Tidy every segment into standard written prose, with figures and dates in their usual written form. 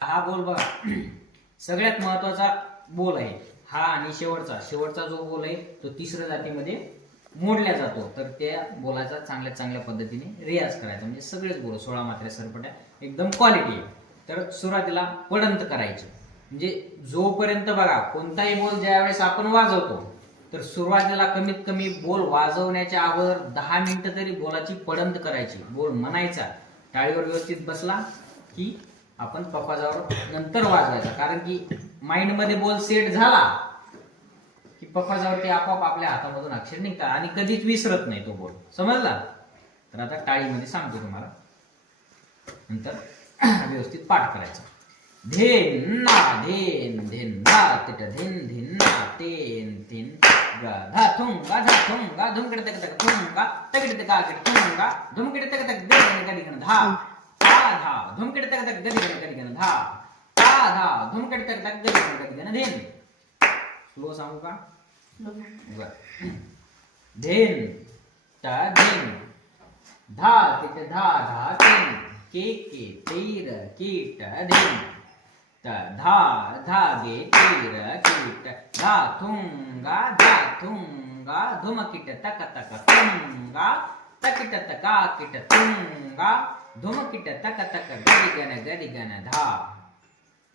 हा बोल बघा सगळ्यात महत्वाचा बोल आहे हा आणि शेवटचा जो बोल आहे तो तिसऱ्या जातीमध्ये मोडल्या जातो. तर त्या बोलाचा चांगल्या पद्धतीने रियाज करायचा. म्हणजे सगळेच बोल 16 मात्रा सरपट्या एकदम क्वालिटी आहे. तर सुरुवातीला पडंत करायचे. म्हणजे जोपर्यंत बघा कोणताही बोल ज्यावेळेस आपण वाजवतो तर सुरुवातीला कमीत कमी बोल वाजवण्याच्या अगोदर 10 मिनिटं तरी बोलाची पडंत करायची. बोल म्हणायचा, टाळीवर व्यवस्थित बसला की आपण पप्पाजावर नंतर वाजवायचा. कारण की माइंड मध्ये बोल सेट झाला की पप्पाजावर ते आपोआप आपल्या हातामधून अक्षर निघतात आणि कधीच विसरत नाही तो बोल. समजला? तर आता टाळीमध्ये सांगतो तुम्हाला, नंतर व्यवस्थित पाठ करायचा. धेन ना धेन धेन ना तिट धेन धेन ना तेन तेन गा धा थुंगा धुमकडे तक तक थुंगा तकडे तक थुंगा धुमकडे तक तक गडी गण धा धा धुमकडे तक तक गडी गण धा धा धुमकडे तक तक गडी गण धेन. स्लो सांगू का? धेन ता धेन धा तिट धा धा तेन के तीर कीट धेन धा धागे तीर कीट धा थुंगा धुमकिट तक तक थुंगा तकिट तका किट थुंगा धुमकिट तक तक गडी गण धा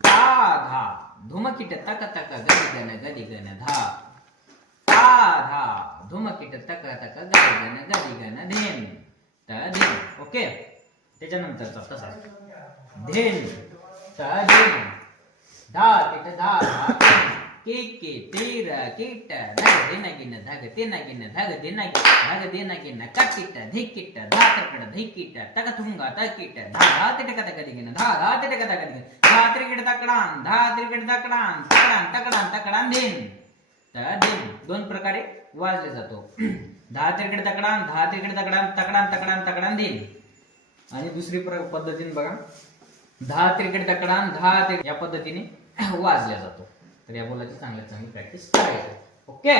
धा धुमकिट तक तक गडी गण धा धा धुमकिट तक तक गडी गण धेन धेन. ओके, त्याच्यानंतरचा तसा धेन धेन धा तिट धा धा के तीर कीट धग देनागिन धग तेनागिन धग देनागिन कटिट धिकिट धा तकड धिकिट तक थुंगा तकिट धा धा तिट कत गदिगिन धा धा तिट कत गदिगिन धा त्रिकिट तकडान धा त्रिकिट तकडान तकडान धेन. धेन दोन प्रकारे वाजले जातो. धा त्रिकिट तकडान तकडान धेन. आणि दुसरी पद्धतीने बघा, धा त्रिकिट तकडान या पद्धतीने वाजल्या जातो. तर या बोलाची चांगली प्रॅक्टिस करायची. ओके.